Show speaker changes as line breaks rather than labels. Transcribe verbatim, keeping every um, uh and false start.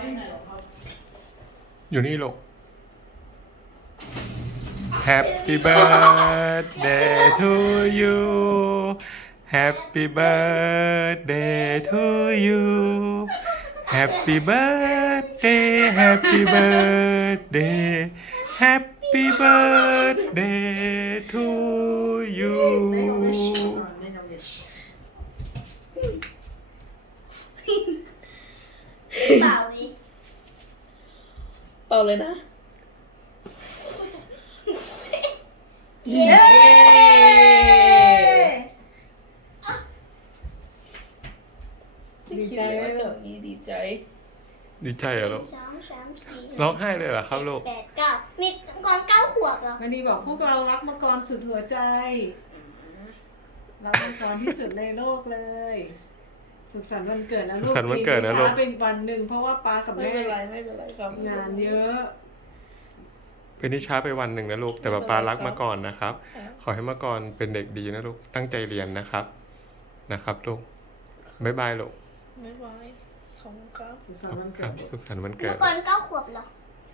อยู่นี่ลูก Happy birthday to you Happy birthday to you Happy birthday Happy birthday Happy birthday to you
เปล่าเลย
เป่าเลยนะ
เย้
ดีใจไหมแบบนี้ดีใจ
ดีใจเหรอลูก
สองสามสี่
ร้องไห้เลยเหรอครับลูก
แปดเก้ามีก่อนเก้าขวบเหรอ
มันดีบอกพวกเรารักมังกรสุดหัวใจรักมังกรที่สุดในโลกเลย สุขสันต์วันเกิดนะลูก
สุขสันต์วันเกิดนะลูก
ช้าเป็นวันหนึ่งเพราะว่าป้ากับ
ไม่
แม่
เป็นไรไม่เป็นไรครับ
งานเยอะ
เป็นที่ช้าไปวันหนึ่งนะลูกแต่ป๊าป๊ารักมาก่อนนะครับ
ครับ
ขอให้มาก่อนเป็นเด็กดีนะลูกตั้งใจเรียนนะครับนะครับลูกบ๊ายบายลูก
ไม่ไหวขอบคุณครับ
สุขสันต์วัน
ค
เกิ
รับ
ด
สุขสันต์วันเกิ
เมื่
ด
อก่อนเก้าขวบเหรอ